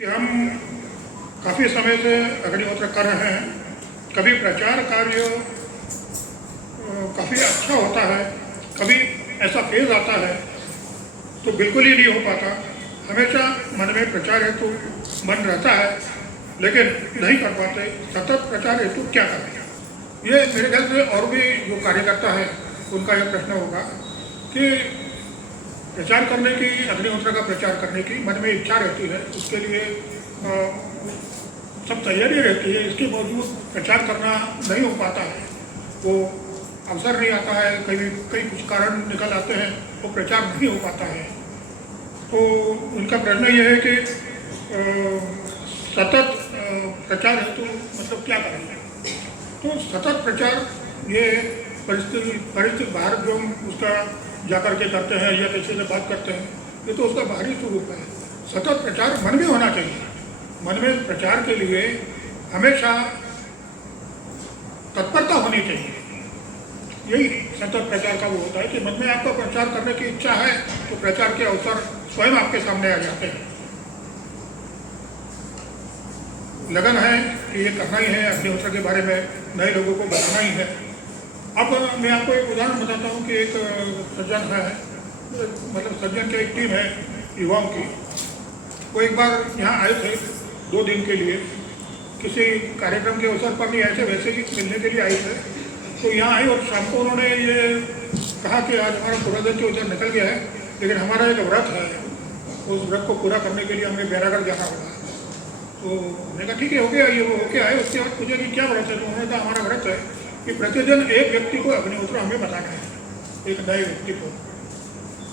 कि हम काफ़ी समय से अग्निहोत्र कर रहे हैं। कभी प्रचार कार्य काफ़ी अच्छा होता है, कभी ऐसा फेज आता है तो बिल्कुल ही नहीं हो पाता। हमेशा मन में प्रचार हेतु मन रहता है लेकिन नहीं कर पाते। सतत प्रचार हेतु क्या करें, ये मेरे ख्याल से और भी जो कार्यकर्ता है उनका यह प्रश्न होगा कि प्रचार करने की, अग्निहोत्र का प्रचार करने की मन में इच्छा रहती है, उसके लिए सब तैयारी रहती है, इसके बावजूद प्रचार करना नहीं हो पाता है, वो अवसर नहीं आता है, कई कुछ कारण निकल आते हैं, वो प्रचार नहीं हो पाता है। तो उनका प्रश्न ये है कि सतत प्रचार हेतु मतलब क्या करें। तो सतत प्रचार ये परिस्थिति बाहर जो उसका जाकर के करते हैं या किसी से बात करते हैं, ये तो उसका बाहरी स्वरूप है। सतत प्रचार मन में होना चाहिए। मन में प्रचार के लिए हमेशा तत्परता होनी चाहिए। यही सतत प्रचार का वो होता है कि मन में आपको प्रचार करने की इच्छा है तो प्रचार के अवसर स्वयं आपके सामने आ जाते हैं। लगन है कि ये करना ही है, अग्निहोत्र के बारे में नए लोगों को बताना ही है। अब मैं आपको एक उदाहरण बताता हूँ कि एक सज्जन है, मतलब सज्जन की एक टीम है युवाओं की। वो एक बार यहाँ आए थे 2 दिन के लिए, किसी कार्यक्रम के अवसर पर नहीं आए थे, वैसे ही मिलने के लिए आए थे। तो यहाँ आए और शाम को उन्होंने ये कहा कि आज हमारा पूरा दिन तो उधर निकल गया है, लेकिन हमारा एक व्रत है, उस व्रत को पूरा करने के लिए हमें बैरागढ़ जाना होगा। तो मैंने कहा ठीक है, हो गया, ये वो होके आए। उसके बाद पूछा कि क्या व्रत है, तो उन्होंने कहा हमारा व्रत है कि प्रतिदिन एक व्यक्ति को अग्निहोत्र हमें बताना है, एक नए व्यक्ति को।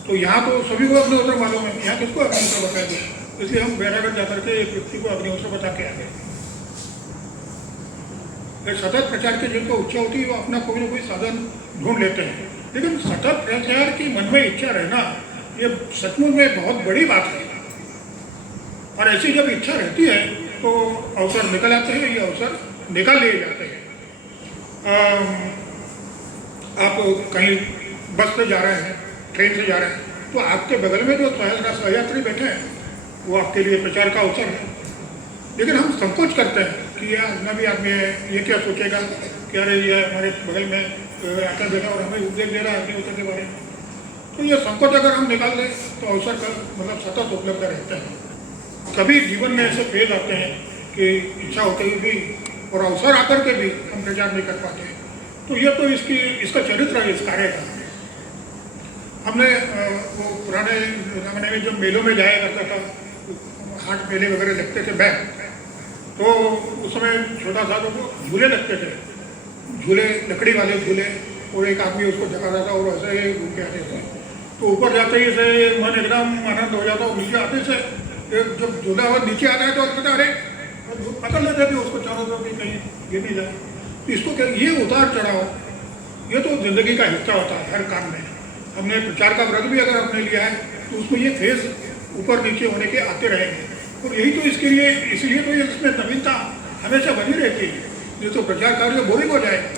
तो यहाँ तो सभी को अग्निहोत्र मालूम है, यहाँ किसको अग्निहोत्र बताएंगे, इसलिए हम बैरागढ़ जाकर के एक व्यक्ति को अग्निहोत्र बता के आ गए। सतत प्रचार की जिनको इच्छा होती है वो अपना कोई ना कोई साधन ढूंढ लेते हैं, लेकिन सतत प्रचार की मन में इच्छा रहना ये सचमुच में बहुत बड़ी बात है। और ऐसी जब इच्छा रहती है तो अवसर निकल आते हैं, ये अवसर निकाल लिए जाते हैं। आप कहीं बस से जा रहे हैं, ट्रेन से जा रहे हैं, तो आपके बगल में जो सहयात्री बैठे हैं वो आपके लिए प्रचार का अवसर है। लेकिन हम संकोच करते हैं कि यह अजनबी आदमी है, ये क्या सोचेगा कि अरे ये हमारे बगल में आकर बैठा और हमें उपदेश दे रहा है अग्निहोत्र के बारे में। तो ये संकोच अगर हम निकाल दें तो अवसर का मतलब सतत उपलब्ध रहते हैं। कभी जीवन में ऐसे फेज आते हैं कि इच्छा होते हुए भी और अवसर आकर के भी हम प्रचार नहीं कर पाते। तो ये तो इसका चरित्र है इस कार्य का। हमने वो पुराने ज़माने में जब मेलों में जाया करता था, हाट मेले वगैरह लगते थे बैंक, तो उस समय छोटा सा तो झूले लगते थे, झूले लकड़ी वाले झूले, और एक आदमी उसको जगाता था और ऐसे ही घूम के आते थे। तो ऊपर जाते ही से मन एकदम आनंद हो जाता, और नीचे आते से जब झूला और नीचे आता है तो कहता अरे पकड़ लेते थे उसको चारों तरफ भी कहीं गिर नहीं जाए। तो इसको क्या, ये उतार चढ़ाव ये तो जिंदगी का हिस्सा होता है हर काम में। हमने प्रचार का व्रत भी अगर हमने लिया है तो उसमें ये फेज ऊपर नीचे होने के आते रहेंगे, और यही तो इसके लिए, इसलिए तो इसमें नवीनता हमेशा बनी रहती है, नहीं तो प्रचार कार्य बोरिंग हो जाएगा।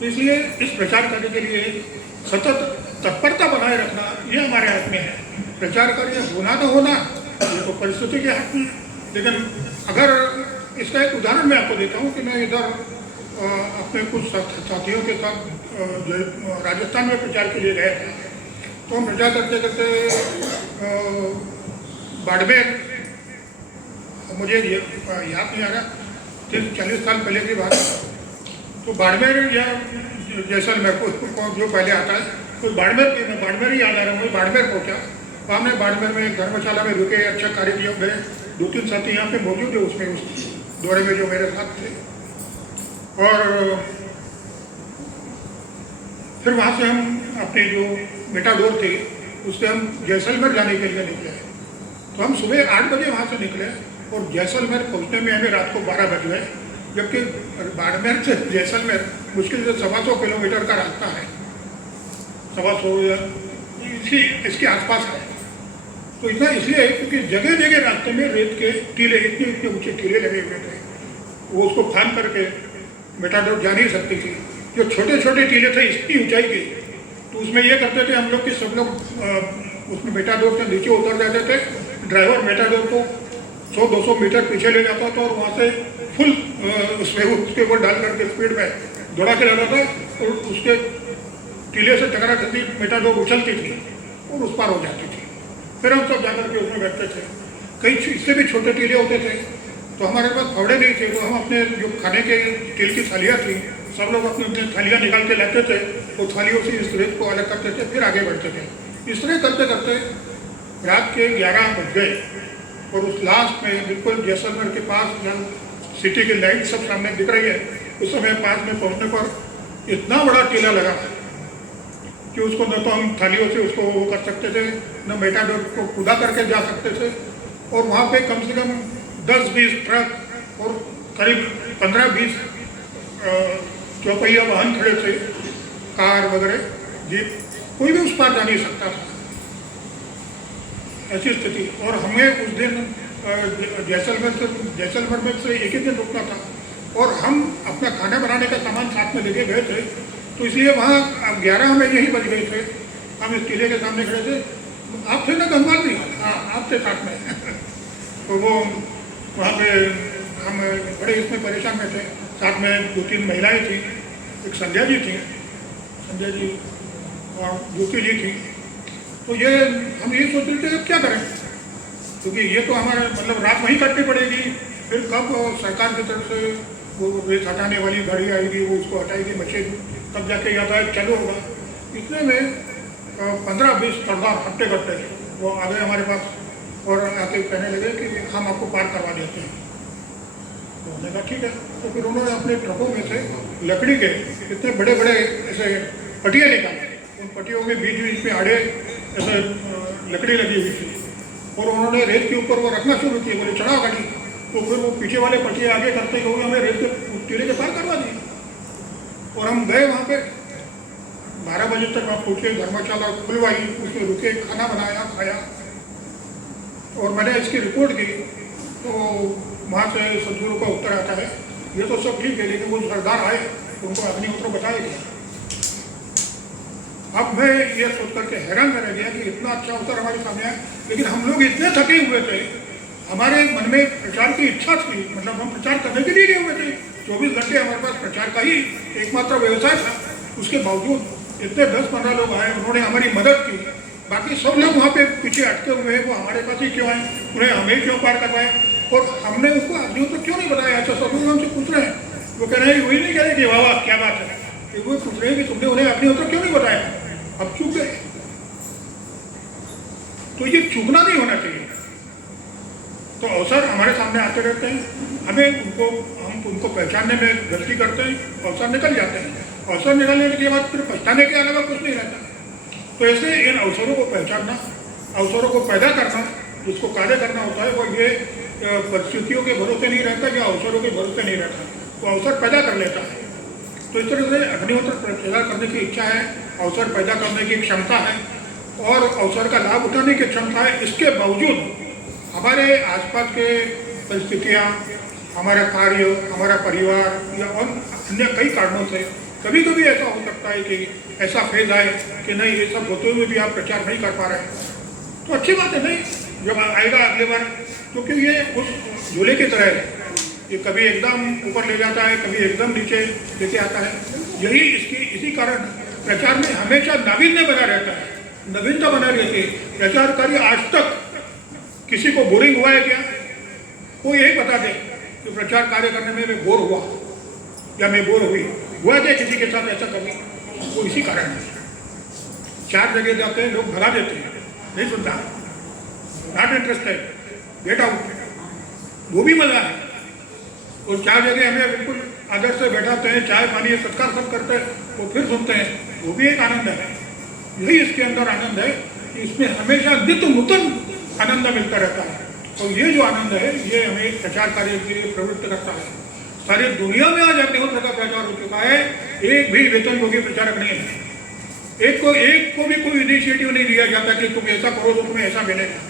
तो इसलिए इस प्रचार कार्य के लिए सतत तत्परता बनाए रखना ये हमारे हाथ में है। प्रचार कार्य होना तो होना ये तो परिस्थिति के हाथ में है। लेकिन अगर इसका एक उदाहरण मैं आपको देता हूँ कि मैं इधर अपने कुछ साथियों के साथ राजस्थान में प्रचार के लिए गए थे। तो हम प्रचार करते करते बाड़मेर, मुझे याद नहीं आ रहा, 30-40 साल पहले की बात है। तो बाड़मेर या जैसलमेर को जो पहले आता है, तो बाड़मेर ही याद आ रहा है, मुझे बाड़मेर पहुँचा। तो हमने बाड़मेर में धर्मशाला में रुके, अच्छा कार्य किया। मेरे 2-3 साथी यहाँ पे मौजूद है उसमें, उस दौरे में जो मेरे साथ थे। और फिर वहाँ से हम अपने जो मेटाडोर थी उससे हम जैसलमेर जाने के लिए निकले। तो हम सुबह 8 बजे वहाँ से निकले और जैसलमेर पहुँचने में हमें रात को 12 बज गए, जबकि बाड़मेर से जैसलमेर मुश्किल से 125 किलोमीटर का रास्ता है, 125 इसके आसपास है। तो इतना इसलिए है क्योंकि जगह जगह रास्ते में रेत के टीले, इतने ऊंचे टीले लगे हुए थे, वो उसको फान करके मेटाडोर जा नहीं सकती थी। जो छोटे छोटे टीले थे इसकी ऊंचाई के, तो उसमें ये करते थे हम लोग कि सब लोग उसमें मेटाडोर से नीचे उतर जाते थे, ड्राइवर मेटाडोर को 100-200 मीटर पीछे ले जाता था और वहाँ से फुल उसमें उसके ऊपर डाल करके स्पीड में दौड़ा के जाता था और उसके टीले से टकरा करती मेटाडोर उछलती थी और उस पार हो जाती थी। फिर हम सब जाकर के उसमें बैठते थे। कई इससे भी छोटे टीले होते थे, तो हमारे पास फावड़े नहीं थे, तो हम अपने जो खाने के स्टील की थालियाँ थी, सब लोग अपनी अपनी थालियाँ निकाल के लाते थे, वो थालियों से इस रेत को अलग करते थे, फिर आगे बढ़ते थे। इस तरह करते करते रात के 11 बज गए और उस लास्ट में बिल्कुल जैसलमेर के पास जहाँ सिटी की लाइट सब सामने दिख रही है, उस समय पास में पहुँचने पर इतना बड़ा टीला लगा कि उसको न तो हम थालियों से उसको वो कर सकते थे, न मेटाडोर को कूदा करके जा सकते थे। और वहाँ पे कम से कम 10-20 ट्रक और करीब 15-20 चौपहिया वाहन खड़े थे, कार वगैरह, जीप, कोई भी उस पार जा नहीं सकता था, ऐसी स्थिति। और हमें उस दिन जैसलमेर में से एक ही दिन रुकना था और हम अपना खाना बनाने का सामान साथ में लेके गए थे, तो इसलिए वहाँ 11 हमें यही बज गए थे। हम इस किले के सामने खड़े थे, आप थे ना गंगवाल भी? हाँ, आप थे साथ में। तो वो वहाँ पे हम बड़े इसमें परेशान में थे। साथ में 2-3 महिलाएं थी, एक संध्या जी थी, संध्या जी और ज्योति जी थी। तो ये हम ये सोच रहे थे क्या करें, क्योंकि ये तो हमारे मतलब रात वहीं कटनी पड़ेगी, फिर कब सरकार की तरफ से वो रेत हटाने वाली गाड़ी आएगी, वो उसको हटाएगी मशीन, तब जाके यातायात चालू होगा। इतने में 15-20 सरदार हट्टे कट्टे वो आ गए हमारे पास और आके कहने लगे कि हम आपको पार करवा देते हैं। तो हमने कहा ठीक है। तो फिर उन्होंने अपने ट्रकों में से लकड़ी के इतने बड़े बड़े ऐसे पटिया निकाले, उन पटियों में बीच बीच में आड़े ऐसे लकड़ी लगी हुई थी और उन्होंने रेत के ऊपर वो रखना शुरू किए, बोले चढ़ाओ गाड़ी। तो फिर वो पीछे वाले पटिए आगे करते हुए हमें रेत के टीले के पार करवा दिए और हम गए वहाँ पे। 12 बजे तक वहाँ पहुँचे, धर्मशाला खुलवाई, उसमें रुके, खाना बनाया, खाया और मैंने इसकी रिपोर्ट की। तो वहाँ से सदगुरु का उत्तर आता है ये तो सब ठीक है, लेकिन वो सरदार आए तो उनको अग्निहोत्र बताया गया। अब मैं ये सोच करके हैरान रह गया कि इतना अच्छा उत्तर हमारे सामने है, लेकिन हम लोग इतने थके हुए थे, हमारे मन में प्रचार की इच्छा थी, मतलब हम प्रचार करने के लिए गए हुए थे। 24 घंटे हमारे पास प्रचार का ही एकमात्र व्यवसाय था। उसके बावजूद इतने 10-15 लोग आए, उन्होंने हमारी मदद की। बाकी सब लोग वहाँ पे पीछे अटके हुए हैं, वो हमारे पास ही क्यों आए, उन्हें हमें क्यों पार करवाए और हमने उसको अग्निहोत्र क्यों नहीं बताया। ऐसा सब लोग हमसे पूछ रहे हैं, वो कह रहे हैं वही नहीं कह रहे कि वाह वाह क्या बात है, वो पूछ रहे हैं कि तुमने उन्हें अग्निहोत्र क्यों नहीं बताया, अब चूक गए। तो ये चूकना नहीं होना चाहिए। तो अवसर हमारे सामने आते रहते हैं, हम उनको पहचानने में गलती करते हैं, अवसर निकल जाते हैं। अवसर निकलने के बाद फिर पछताने के अलावा कुछ नहीं रहता। तो ऐसे इन अवसरों को पहचानना, अवसरों को पैदा करना, जिसको कार्य करना होता है वो ये परिस्थितियों के भरोसे नहीं रहता या अवसरों के भरोसे नहीं रहता, वो अवसर पैदा कर लेता है। तो इस तरह से अग्निहोत्र पैदा करने की इच्छा है, अवसर पैदा करने की क्षमता है और अवसर का लाभ उठाने की क्षमता है। इसके बावजूद हमारे आसपास के परिस्थितियाँ, हमारा कार्य, हमारा परिवार या अन्य कई कारणों से कभी कभी ऐसा हो सकता है कि ऐसा फेज आए कि नहीं ये सब होते हुए भी आप प्रचार नहीं कर पा रहे हैं। तो अच्छी बात है, नहीं जब आएगा अगले बार, क्योंकि ये उस झूले की तरह है, ये कभी एकदम ऊपर ले जाता है, कभी एकदम नीचे लेके आता है। यही इसी कारण प्रचार में हमेशा नावीन्य बना रहता है, नवीनता बना रहती है। प्रचार कार्य आज तक किसी को बोरिंग हुआ है क्या? कोई यही बता दे कि प्रचार कार्य करने में मैं बोर हुआ या मैं बोर हुआ क्या किसी के साथ ऐसा कभी? वो इसी कारण है। 4 जगह जाते हैं, लोग भगा देते हैं, नहीं सुनता, नॉट इंटरेस्टेड, गेट आउट, वो भी मजा है। और 4 जगह हमें बिल्कुल आदर से बैठाते हैं, चाय पानी सत्कार सब करते हैं, वो फिर सुनते हैं, वो भी एक आनंद है। यही इसके अंदर आनंद है कि इसमें हमेशा नित्य नूतन आनंद मिलता रहता है। और ये जो आनंद है ये हमें प्रचार कार्य के लिए प्रवृत्त करता है। सारी दुनिया में आज अग्निहोत्र का प्रचार हो चुका है, एक भी वेतनभोगी प्रचारक नहीं है। एक को भी कोई इनिशिएटिव नहीं लिया जाता कि तुम ऐसा करो तो तुम्हें ऐसा मिलेगा।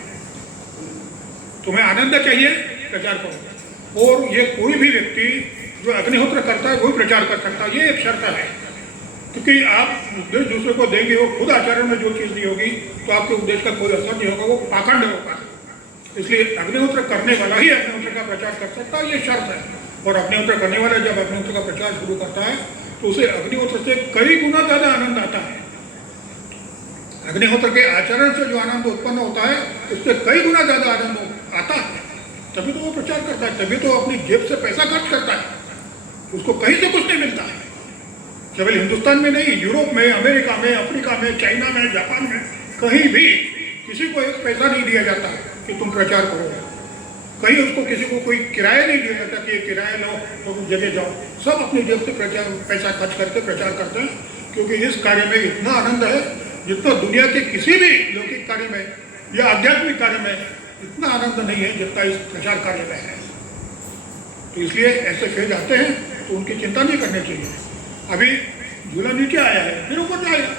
तुम्हें आनंद चाहिए, प्रचार करो। और ये कोई भी व्यक्ति जो अग्निहोत्र करता है वही प्रचार कर सकता है, ये एक शर्त है। क्योंकि आप उपदेश दूसरे को देंगे, वो खुद आचरण में जो चीज़ नहीं होगी तो आपके उपदेश का कोई असर नहीं होगा, वो पाखंड होगा। इसलिए अग्निहोत्र करने वाला ही अग्निहोत्र का प्रचार कर सकता है, ये शर्त है। और अग्निहोत्र करने वाला जब अग्निहोत्र का प्रचार शुरू करता है तो उसे अग्निहोत्र से कई गुना ज़्यादा आनंद आता है। अग्निहोत्र के आचरण से जो आनंद उत्पन्न होता है उससे कई गुना ज़्यादा आनंद आता है, तभी तो वो प्रचार करता है, तभी तो अपनी जेब से पैसा खर्च करता है, उसको कहीं से कुछ नहीं मिलता है। केवल हिंदुस्तान में नहीं, यूरोप में, अमेरिका में, अफ्रीका में, चाइना में, जापान में, कहीं भी किसी को एक पैसा नहीं दिया जाता कि तुम प्रचार करो। कहीं उसको किसी को कोई किराया नहीं दिया जाता कि ये किराया लो तो तुम जगह जाओ। सब अपनी जेब से पैसा खर्च करके प्रचार करते हैं, क्योंकि इस कार्य में इतना आनंद है जितना दुनिया के किसी भी लौकिक कार्य में या आध्यात्मिक कार्य में इतना आनंद नहीं है जितना इस प्रचार कार्य में है। तो इसलिए ऐसे फेज आते हैं तो उनकी चिंता नहीं करनी चाहिए। अभी झूला नीचे आया है, फिर ऊपर जाएगा।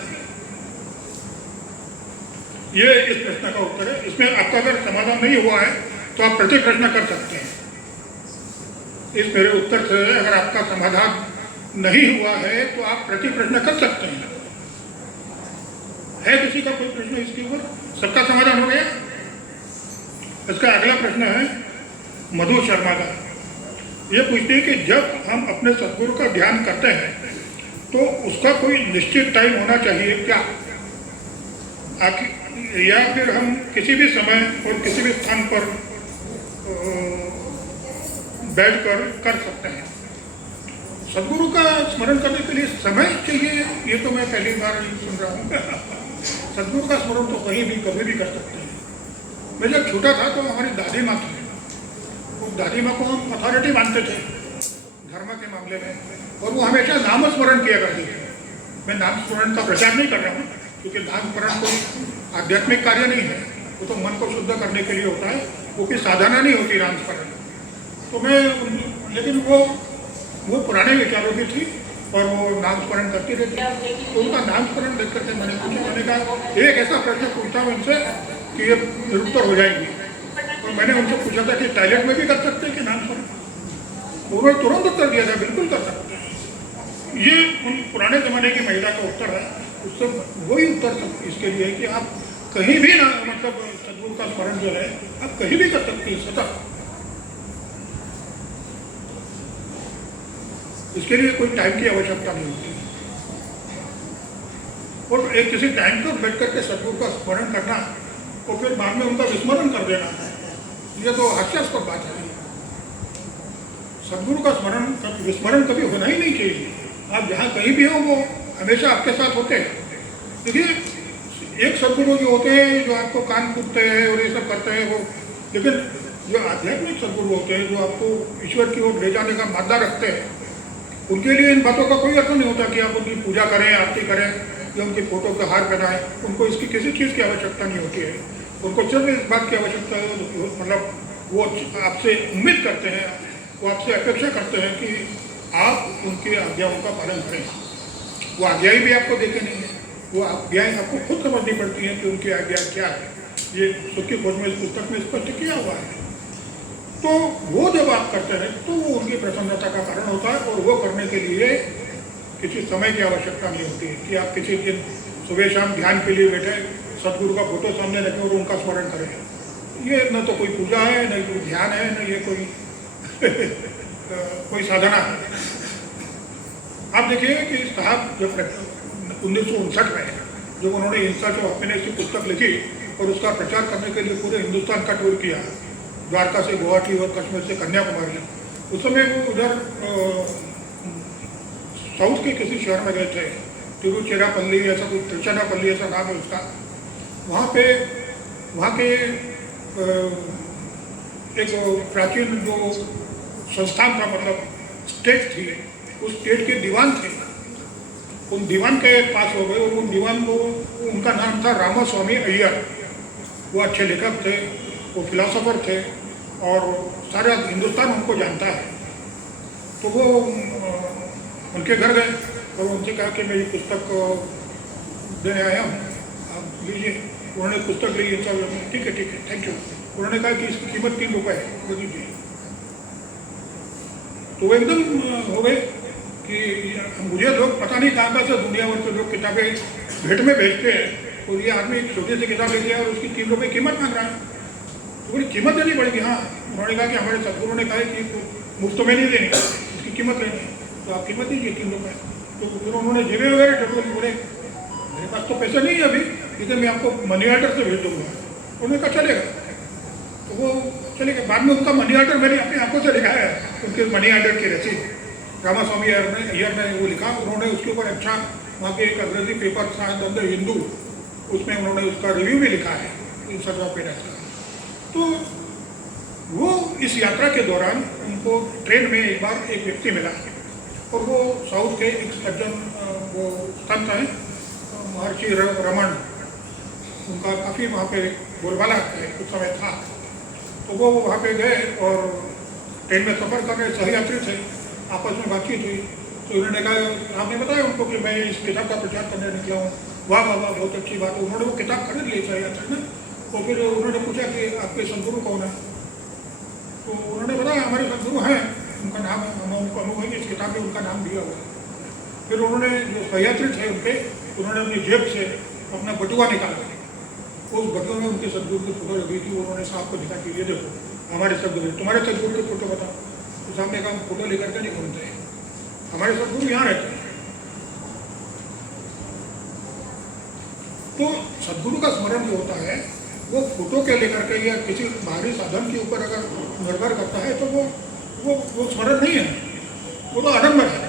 ये इस प्रश्न का उत्तर है। इसमें आपका अगर समाधान नहीं हुआ है तो आप प्रति प्रश्न कर सकते हैं। इस मेरे उत्तर से अगर आपका समाधान नहीं हुआ है तो आप प्रति प्रश्न कर सकते हैं। है किसी का कोई प्रश्न इसके ऊपर? सबका समाधान हो गया? इसका अगला प्रश्न है मधु शर्मा का। ये पूछते हैं कि जब हम अपने सद्गुरु का ध्यान करते हैं तो उसका कोई निश्चित टाइम होना चाहिए क्या, या फिर हम किसी भी समय और किसी भी स्थान पर बैठकर कर सकते हैं? सद्गुरु का स्मरण करने के लिए समय चाहिए, ये तो मैं पहली बार सुन रहा हूँ। सद्गुरु का स्मरण तो कहीं भी कभी भी कर सकते हैं। मैं जब छोटा था तो हमारी दादी माँ थी, उस दादी माँ को हम अथॉरिटी मानते थे धर्म के मामले में, और वो हमेशा नाम स्मरण किया करती थी। मैं नाम स्मरण का प्रचार नहीं कर रहा हूँ, क्योंकि नाम स्मरण कोई आध्यात्मिक कार्य नहीं है, वो तो मन को शुद्ध करने के लिए होता है, वो कोई साधना नहीं होती नाम स्मरण। तो मैं लेकिन वो पुराने विचारों की थी और वो नाम स्मरण करती रहती। तो उनका नाम स्मरण देख करके मैंने पूछा, मैंने कहा एक ऐसा प्रश्न पूछा हूँ उनसे कि ये निरुत्तर हो जाएंगी। और मैंने उनसे पूछा था कि टॉयलेट में भी कर सकते हैं कि नाम स्मरण? उन्होंने तुरंत उत्तर दिया था बिल्कुल कर सकते हैं। ये उन पुराने जमाने की महिला का उत्तर है। उससे वही उत्तर इसके लिए है कि आप कहीं भी ना, मतलब सद्गुरु का स्मरण जो है आप कहीं भी कर सकते हैं सतत। इसके लिए कोई टाइम की आवश्यकता नहीं होती। और एक किसी टाइम पर बैठ करके सद्गुरु का स्मरण करना और फिर बाद में उनका विस्मरण कर देना, ये तो हास्यास्पद बात है। सद्गुरु का स्मरण विस्मरण कभी होना ही नहीं चाहिए। आप जहाँ कहीं भी हो वो हमेशा आपके साथ होते हैं। देखिए एक सद्गुरु जो होते हैं जो आपको कान कूदते हैं और ये सब करते हैं वो, लेकिन जो आध्यात्मिक सद्गुरु होते हैं जो आपको ईश्वर की ओर ले जाने का मादा रखते हैं, उनके लिए इन बातों का कोई अर्थ नहीं होता कि आप उनकी पूजा करें, आरती करें या उनकी फोटो का हार पहनाएं। उनको इसकी किसी चीज़ की आवश्यकता नहीं होती है। उनको सिर्फ इस बात की आवश्यकता है, मतलब वो आपसे उम्मीद करते हैं, वो आपसे अपेक्षा करते हैं कि आप उनकी आज्ञाओं का पालन करें। वो आज्ञाएं भी आपको देते नहीं है, वो आज्ञाएं आपको खुद समझनी पड़ती हैं कि उनकी आज्ञा क्या है। ये सुख की खोज में इस पुस्तक में स्पष्ट किया हुआ है। तो वो जब आप करते हैं तो वो उनकी प्रसन्नता का कारण होता है। और वो करने के लिए किसी समय की आवश्यकता नहीं होती है कि आप किसी दिन सुबह शाम ध्यान के लिए बैठे, सदगुरु का फोटो सामने रखें और उनका स्मरण करें। ये न तो कोई पूजा है, न कोई ध्यान है, न ये कोई कोई साधना है। आप देखिए कि साहब जब 1959 में जब उन्होंने हिंसा जो अपने की पुस्तक लिखी और उसका प्रचार करने के लिए पूरे हिंदुस्तान का टूर किया, द्वारका से गुवाहाटी और कश्मीर से कन्याकुमारी, उस समय वो उधर साउथ के किसी शहर में गए थे, तिरुचिरापल्ली ऐसा कोई, त्रिचनापल्ली ऐसा नाम है उसका। वहाँ के एक प्राचीन जो संस्थान था, मतलब स्टेट थी, उस स्टेट के दीवान थे। उन दीवान के पास हो गए और उन दीवान को, उनका नाम था रामास्वामी अय्यर। वो अच्छे लेखक थे, वो फिलोसोफर थे और सारा हिंदुस्तान उनको जानता है। तो वो उनके घर गए और उनसे कहा कि मेरी पुस्तक देने आया हूँ, आप लीजिए। उन्होंने पुस्तक ली, ठीक है थैंक यू। उन्होंने कहा कि इसकी कीमत 3 रुपये है, वो दीजिए। तो वो एकदम हो गए कि मुझे लोग पता नहीं कहाँ से दुनिया भर से लोग किताबें भेंट में भेजते हैं, और ये आदमी एक छोटी सी किताब लेके आया और उसकी 3 रुपये कीमत मांग रहा है, तो बोली कीमत देनी पड़ेगी। हाँ, उन्होंने कहा कि हमारे सदगुरु ने कहा कि मुफ्त में नहीं देनी, उसकी कीमत लेनी है, तो आप कीमत दीजिए 3 रुपये। तो फिर उन्होंने जेबे वगैरह टटोली, बोले मेरे पास तो पैसे नहीं है अभी, लेकिन मैं आपको मनी ऑर्डर से भेज दूँगा। उन्होंने कहा चलेगा, तो वो चले गए। बाद में उनका मनी ऑर्डर मैंने अपनी आंखों से लिखा है, उनके मनी ऑर्डर की रसीद रामास्वामी अय्यर ने वो लिखा। उन्होंने उसके ऊपर अच्छा वहाँ के एक अंग्रेजी पेपर था हिंदू, उसमें उन्होंने उसका रिव्यू भी लिखा है इन 17 पेज का। तो वो इस यात्रा के दौरान उनको ट्रेन में एक बार एक व्यक्ति मिला, और वो साउथ के एक सज्जन, वो संत हैं महर्षि रमन, उनका काफ़ी वहाँ पे बोलबाला उस समय था। तो वो वहाँ पे गए और ट्रेन में सफ़र कर रहे सहयात्री थे, आपस में बातचीत हुई। तो उन्होंने कहा, आपने बताया उनको कि मैं इस किताब का प्रचार करने निकला हूँ। वाह वाह वाह, बहुत अच्छी बात है। उन्होंने वो किताब खरीद ली सहयात्री ने, और फिर उन्होंने पूछा कि आपके सदगुरु कौन है, तो उन्होंने बताया हमारे सदगुरु हैं, उनका नाम है, हम उनको अनुभव है कि इस किताब में उनका नाम दिया हुआ है। फिर उन्होंने जो सहयात्री थे उनके, उन्होंने अपनी जेब से अपना बटुआ निकाला, उस बटुआ में उनके सदगुरु की फोटो लगी थी। उन्होंने साहब को दिखा कि ये देखो हमारे सदगुरु, तुम्हारे सदगुरु की फोटो बताओ। तो साहब ने कहा फोटो लेकर के नहीं घूमते, हमारे सदगुरु यहाँ रहते हैं। तो सदगुरु का स्मरण जो होता है वो फोटो के लेकर के या किसी बाहरी साधन के ऊपर अगर निर्भर करता है तो वो स्मरण नहीं है, वो तो आडंबर है।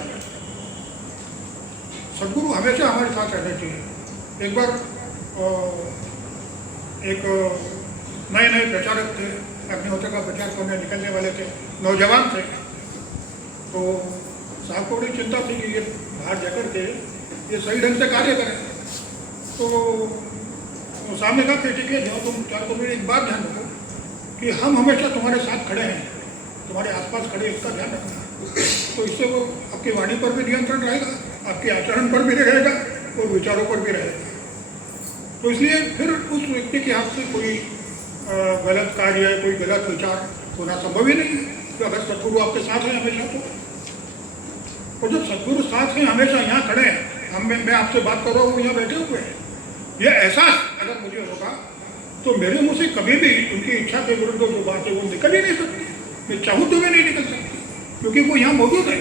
सदगुरु हमेशा हमारे साथ रहना चाहिए। एक बार एक नए प्रचारक थे, अग्निहोत्र का प्रचार करने निकलने वाले थे, नौजवान थे। तो साहब को बड़ी चिंता थी कि ये बाहर जाकर के ये सही ढंग से कार्य करें। तो सामने कहा कि ठीक है जाओ तुम, 4 मिनट एक बात ध्यान रखो कि हम हमेशा तुम्हारे साथ खड़े हैं, तुम्हारे आसपास खड़े, इसका ध्यान रखना। तो इससे वो आपकी वाणी पर भी नियंत्रण रहेगा, आपके आचरण पर भी रहेगा और विचारों पर भी रहेगा। तो इसलिए फिर उस व्यक्ति के हाथ से कोई गलत कार्य या कोई गलत विचार होना संभव ही नहीं है। तो अगर सदगुरु आपके साथ हैं हमेशा, तो और जब सदगुरु साथ हैं हमेशा, यहाँ खड़े हैं, मैं आपसे बात कर रहा हूँ, यहाँ बैठे हुए हैं, यह एहसास अगर मुझे होगा तो मेरे मुँह से कभी भी उनकी इच्छा के विरुद्ध जो बात है वो निकल ही नहीं सकती। मैं चाहूँ तो मैं नहीं निकल सकती, क्योंकि वो यहाँ मौजूद है।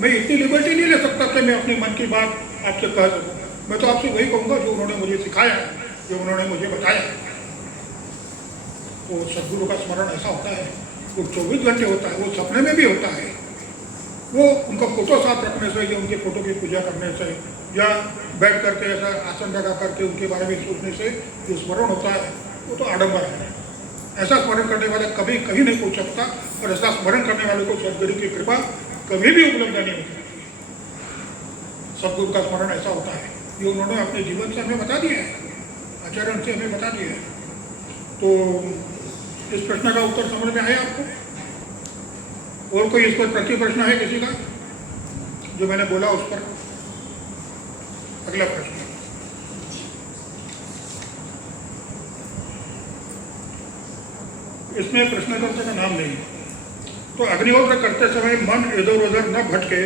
मैं इतनी लिबर्टी नहीं ले सकता कि मैं अपने मन की बात आपसे कह सकूँ। मैं तो आपसे वही कहूँगा जो उन्होंने मुझे सिखाया, जो उन्होंने मुझे बताया। वो सदगुरु का स्मरण ऐसा होता है, वो 24 घंटे होता है, वो सपने में भी होता है। वो उनका फोटो साथ रखने से या उनके फोटो की पूजा करने से या बैठ करके ऐसा आसन लगा करके उनके बारे में सोचने से जो स्मरण होता है वो तो आडंबर है। ऐसा स्मरण करने वाला कभी कहीं नहीं पहुँच सकता, और ऐसा स्मरण करने वाले को सदगुरु की कृपा कभी भी उपलब्ध नहीं होती। सदगुरु का स्मरण ऐसा होता है, ये उन्होंने अपने जीवन से हमें बता दिया है, आचरण से हमें बता दिया है। तो इस प्रश्न का उत्तर समझ में आया आपको? और कोई इस पर प्रति प्रश्न है किसी का जो मैंने बोला उस पर? अगला प्रश्न, इसमें प्रश्नकर्ता का नाम नहीं। तो अग्निहोत्र करते समय मन इधर उधर न भटके,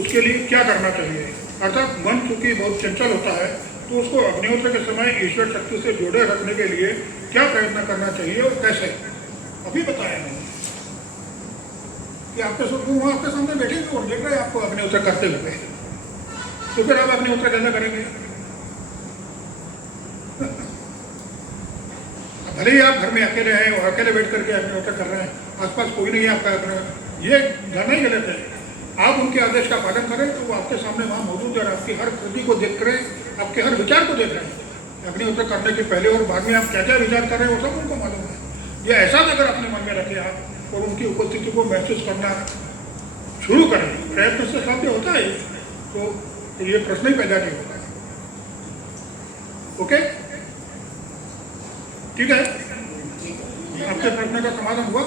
उसके लिए क्या करना चाहिए? अर्थात मन चूंकि बहुत चंचल होता है, तो उसको अग्निहोत्र के समय ईश्वर शक्ति से जोड़े रखने के लिए क्या प्रयत्न करना चाहिए और कैसे? अभी बताया मैंने कि आपके सदगुरु वहाँ आपके सामने बैठे हुए और देख रहे हैं आपको अग्निहोत्र करते हुए, तो फिर आप अग्निहोत्र कैसे करेंगे? भले ही आप घर में अकेले हैं और अकेले बैठ करके अग्निहोत्र कर रहे हैं, आसपास कोई नहीं है आपका, ये जानना ही गलत है। आप उनके आदेश का पालन करें तो वो आपके सामने वहाँ मौजूद है, आपकी हर कृति को देख रहे हैं, आपके हर विचार को देख रहे हैं। अग्निहोत्र करने के पहले और बाद में आप क्या क्या विचार कर रहे हैं वो सब उनको मालूम है। ये एहसास अगर अपने मन में रखें आप और उनकी उपस्थिति को महसूस करना शुरू करें, प्रयत्न से साध्य होता है, तो ये प्रश्न ही पैदा नहीं होता है। ओके, ठीक है, आपके प्रश्न का समाधान हुआ?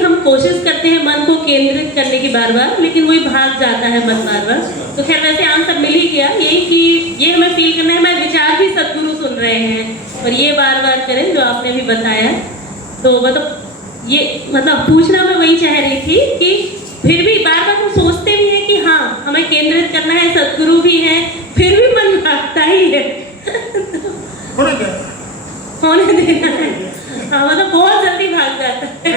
हम कोशिश करते हैं मन को केंद्रित करने की बार बार, लेकिन वही भाग जाता है मन बार बार। तो खैर वैसे आंसर मिल ही गया, यही कि ये हमें फील करना है हमारे विचार भी सदगुरु सुन रहे हैं और ये बार बार करें जो आपने भी बताया। तो मतलब ये पूछना मैं वही चाह रही थी कि फिर भी बार बार हम सोचते भी हैं कि हाँ हमें केंद्रित करना है, सद्गुरु भी है, फिर भी मन भागता ही है। होने देना होने देना है। हाँ, मतलब बहुत जल्दी भाग जाता है।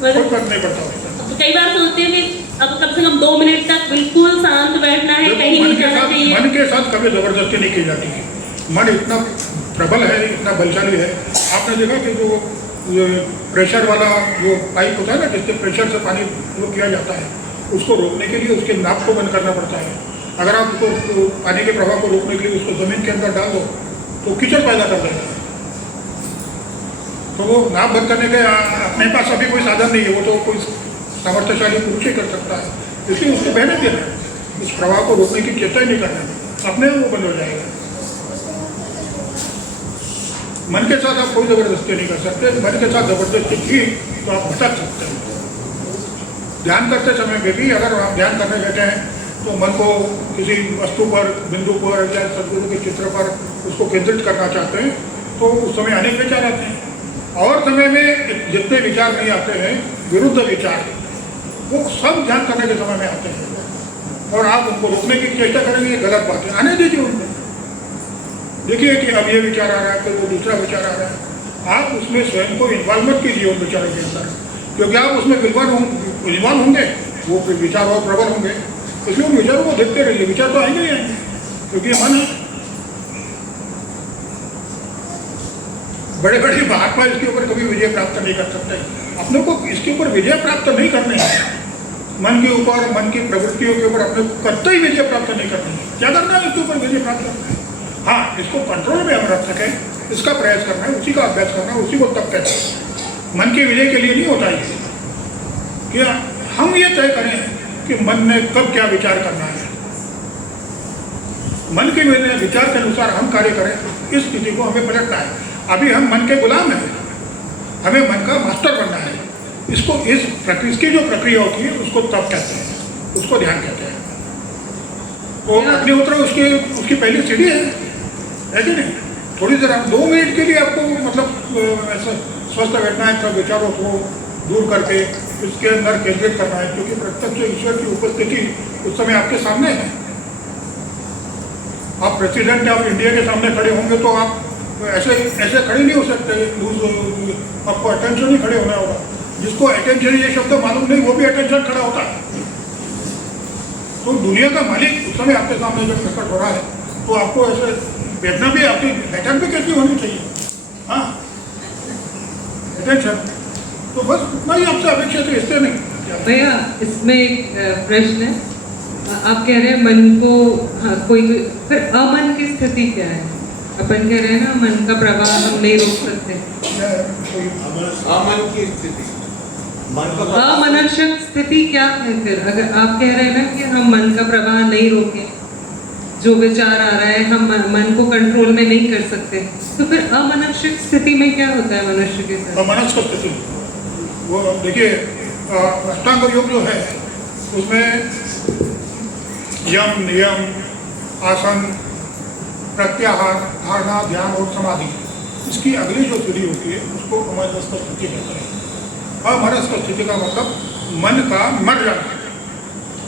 कोई फर्क नहीं पड़ता उसका। कई बार सोचते हैं कि अब कम से कम 2 मिनट तक बिल्कुल शांत बैठना है, कहीं नहीं जाना चाहिए। मन के साथ कभी जबरदस्ती नहीं की जाती है। मन इतना प्रबल है, इतना बलशाली है। आपने देखा कि जो प्रेशर वाला जो पाइप होता है ना, जिससे प्रेशर से पानी फ्लो किया जाता है, उसको रोकने के लिए उसके नाप को बंद करना पड़ता है। अगर आप उसको पानी के प्रवाह को रोकने के लिए उसको ज़मीन के अंदर डाल दो तो कीचड़ पैदा कर देगा। तो वो नाप बंद करने के अपने पास अभी कोई साधन नहीं है, वो तो कोई सामर्थ्यशाली पुरुष ही कर सकता है। इसलिए उसको बहने देना, उस प्रवाह को रोकने की चेष्टा ही नहीं करना, अपने वो बंद हो जाएगा। मन के साथ आप कोई जबरदस्ती नहीं कर सकते। मन के साथ जबरदस्ती की तो आप भटक सकते हैं। ध्यान करते समय में भी अगर आप ध्यान करने बैठे हैं तो मन को किसी वस्तु पर, बिंदु पर या सदगुरु के चित्र पर उसको केंद्रित करना चाहते हैं तो उस समय अनेक विचार आते हैं। और समय में जितने विचार नहीं आते हैं, विरुद्ध विचार, वो सब ध्यान करने के समय में आते हैं और आप उनको रोकने की चेष्टा करेंगे, ये गलत बात है। आने दीजिए उनको। देखिए कि अब ये विचार आ रहा है, फिर वो दूसरा विचार आ रहा है। आप उसमें स्वयं को इन्वॉल्व मत कीजिए उन विचारों के अंदर, क्योंकि आप उसमें इन्वॉल्व होंगे, वो फिर विचार और प्रबल होंगे। इसलिए उन विचारों को देखते रहिए। विचार तो आएंगे ही आएंगे, क्योंकि मन है। बड़े बड़े महात्मा इसके ऊपर कभी विजय प्राप्त नहीं कर सकते। अपने को इसके ऊपर विजय प्राप्त नहीं करने है, मन के ऊपर, मन की प्रवृत्तियों के ऊपर अपने कतई विजय प्राप्त नहीं करनी है। क्या करना है इसके ऊपर विजय प्राप्त करना है? हाँ, इसको कंट्रोल में हम रख सकें, इसका प्रयास करना है, उसी का अभ्यास करना है, उसी को तब कहते हैं। मन के विजय के लिए नहीं होता है कि हम ये तय करें कि मन ने कब क्या विचार करना है। मन के विचार के अनुसार हम कार्य करें, इस स्थिति को हमें पलटना है। अभी हम मन के गुलाम हैं, हमें मन का मास्टर बनना है। इसको इसकी जो प्रक्रिया होती है उसको तप कहते हैं, उसको ध्यान कहते हैं। तो अग्निहोत्र उसकी पहली सीढ़ी है कि नहीं? थोड़ी देर 2 मिनट के लिए आपको मतलब ऐसा स्वस्थ बैठना है, सब विचारों को दूर करके इसके अंदर केंद्रित करना है, क्योंकि प्रत्यक्ष ईश्वर की उपस्थिति उस समय आपके सामने है। आप प्रेसिडेंट ऑफ इंडिया के सामने खड़े होंगे तो आप ऐसे खड़े नहीं हो सकते, आपको अटेंशन ही खड़े होना होगा। जिसको अटेंशन ये शब्द मालूम नहीं, वो भी अटेंशन खड़ा होता है। तो दुनिया का मालिक उस समय आपके सामने जब प्रकट हो रहा है तो आपको ऐसे बैठना भी, आपकी बैठक भी कैसी होनी चाहिए? हाँ, अटेंशन। तो बस उतना ही आपसे अपेक्षित है, इससे नहीं। भैया, इसमें एक प्रश्न है। आप कह रहे हैं मन को, हाँ, कोई फिर अमन की स्थिति क्या है? अपन कह रहे हैं ना, मन का प्रवाह हम नहीं रोक सकते। अमन की स्थिति, अमनस्क स्थिति क्या है फिर? अगर आप कह रहे हैं ना कि हम मन का प्रवाह नहीं रोके, जो विचार आ रहा है हम मन को कंट्रोल में नहीं कर सकते, तो फिर अमनस्क स्थिति में क्या होता है मनुष्य के साथ? अमनस्क स्थिति, वो देखिए अष्टांग योग जो है उसमें यम, नियम, आसन, प्रत्याहार, धारणा, ध्यान और समाधि, इसकी अगली जो सीढ़ी होती है उसको अमनस्क स्थिति कहते हैं। अमनस्क स्थिति का मतलब मन का मर जाना,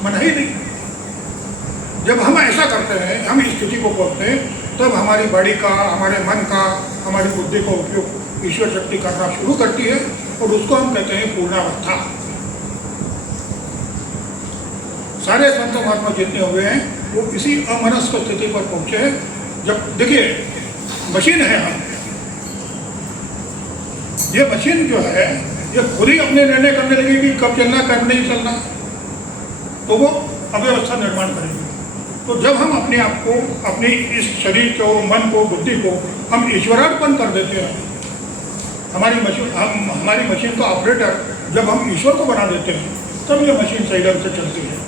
मन ही नहीं। जब हम ऐसा करते हैं, हम इस स्थिति को पहुँचते हैं, तब हमारी बॉडी का, हमारे मन का, हमारी बुद्धि का उपयोग ईश्वर शक्ति करना शुरू करती है और उसको हम कहते हैं पूर्णावस्था। सारे संत महात्मा जितने हुए हैं वो इसी अमनस्क स्थिति पर पहुंचे हैं। जब देखिए मशीन है, हम ये मशीन जो है ये खुद ही अपने निर्णय करने लगेगी कब चलना, कब नहीं चलना, तो वो अव्यवस्था निर्माण करेगी। तो जब हम अपने आप को, अपनी इस शरीर को, मन को, बुद्धि को हम ईश्वरार्पण कर देते हैं, हमारी मशीन का ऑपरेटर जब हम ईश्वर को बना देते हैं, तब ये मशीन सही ढंग से चलती है।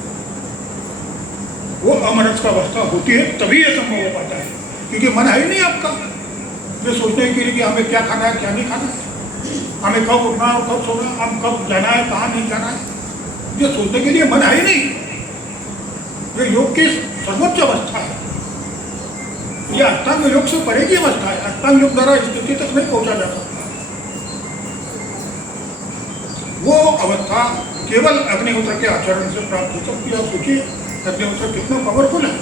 वो अमनस्क अवस्था होती है, तभी ये संभव हो पाता है, क्योंकि मन है ही नहीं आपका ये सोचने के लिए कि हमें क्या खाना है, क्या नहीं खाना है, हमें कब उठना है, कब सोना, हम कब जाना है, कहाँ नहीं जाना है, ये सोचने के लिए मन है ही नहीं। ये योग की सर्वोच्च अवस्था है, ये अष्टांग योग से परे की अवस्था है। अष्टांग योग द्वारा स्थिति तक नहीं पहुंचा जाता। वो अवस्था केवल अग्निहोत्र के आचरण से प्राप्त हो सकती है। आप सोचिए अग्निहोत्र कितना पावरफुल है।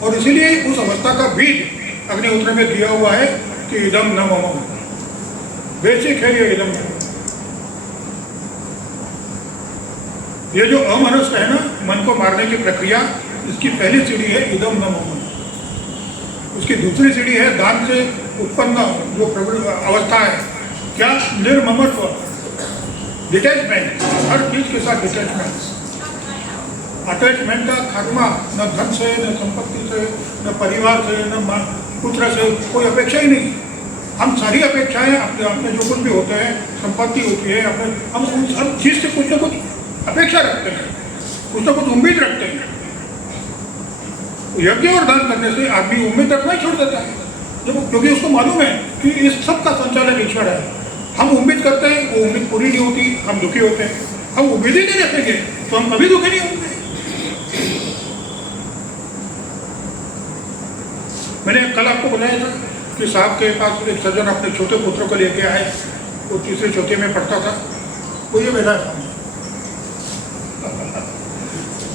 और इसीलिए उस अवस्था का बीज अग्निहोत्र में दिया हुआ है कि इदम न मम, बेसिक है ये इदम। ये जो अमनस्क है ना, मन को मारने की प्रक्रिया, इसकी पहली सीढ़ी है इदम न मम। उसकी दूसरी सीढ़ी है दान से उत्पन्न जो अवस्था है, क्या, निर्ममत्व, डिटैचमेंट, हर चीज के साथ डिटैचमेंट। अटैचमेंट का खात्मा, न धन से, न संपत्ति से, न परिवार से, न पुत्र से, कोई अपेक्षा ही नहीं। हम सारी अपेक्षाएं अपने अपने जो कुछ भी होते हैं, संपत्ति होती है, अपने हम उन हर चीज से कुछ न कुछ अपेक्षा रखते हैं, कुछ न कुछ उम्मीद रखते हैं। यज्ञ और दान करने से आदमी उम्मीद रखना ही छोड़ देता है, जब क्योंकि उसको मालूम है कि इस सब का संचालन ईश्वर है। हम उम्मीद करते हैं, वो उम्मीद पूरी नहीं होती, हम दुखी होते हैं। हम उम्मीद ही नहीं रखेंगे तो हम कभी दुखी नहीं होंगे। मैंने कल आपको बताया था कि साहब के पास एक सज्जन अपने छोटे पुत्र को लेके आए, वो तीसरे चौथे में पढ़ता था, वो ये बैठा था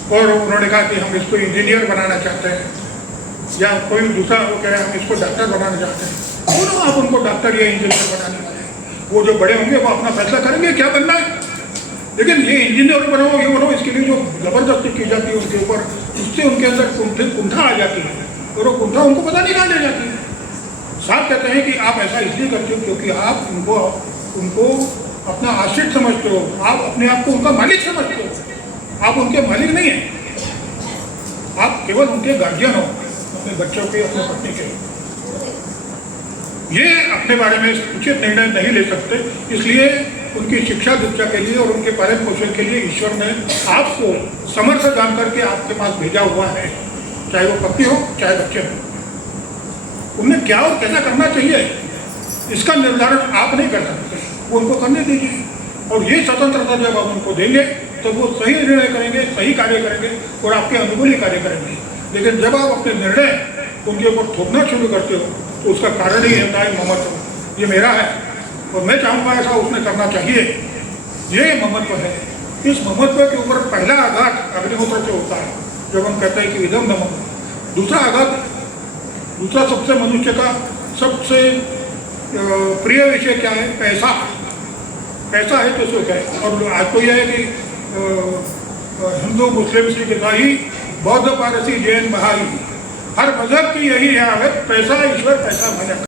और उन्होंने कहा कि हम इसको इंजीनियर बनाना चाहते हैं, या कोई दूसरा वो कह रहे हैं हम इसको डॉक्टर बनाना चाहते हैं। बोलो आप उनको डॉक्टर या इंजीनियर बनाने वाले हैं, वो जो बड़े होंगे वो अपना फैसला करेंगे क्या बनना है। लेकिन ये इंजीनियर बनाओ, ये बनाओ, इसके लिए जो जबरदस्ती की जाती है उनके ऊपर, उससे उनके अंदर कुंठा आ जाती है और वो कुंठा उनको पता नहीं कहाँ ले जाती है। साहब कहते हैं कि आप ऐसा इसलिए करते हो क्योंकि आप उनको अपना आश्रित समझते हो, आप अपने आप को उनका मालिक समझते हो। आप उनके मालिक नहीं हैं, आप केवल उनके गार्जियन हो, अपने बच्चों के, अपने पत्नी के। ये अपने बारे में उचित निर्णय नहीं ले सकते, इसलिए उनकी शिक्षा दीक्षा के लिए और उनके पालन पोषण के लिए ईश्वर ने आपको समर्थ जान करके आपके पास भेजा हुआ है, चाहे वो पत्नी हो चाहे बच्चे हो। उन्हें क्या और कैसा करना चाहिए इसका निर्धारण आप नहीं कर सकते, वो उनको करने दीजिए। और ये स्वतंत्रता जब आप उनको देंगे तो वो सही निर्णय करेंगे, सही कार्य करेंगे और आपके अनुकूल ही कार्य करेंगे। लेकिन जब आप अपने निर्णय उनके ऊपर थोपना शुरू करते हो तो उसका कारण ही होता है ममत्व, ये मेरा है और मैं चाहूँगा ऐसा उसने करना चाहिए, ये ममत्व है। इस ममत्व के ऊपर पहला आघात अग्निहोत्र से होता है जब हम कहते हैं कि इदम न मम। दूसरा आघात, दूसरा सबसे मनुष्य का सबसे प्रिय विषय क्या है, पैसा। पैसा है तो सुख है। और आज तो यह है कि हिंदू, मुस्लिम, सिख, ईसाई, बौद्ध, पारसी, जैन, बहाई, हर मजहब की यही है, पैसा ईश्वर, पैसा भजन।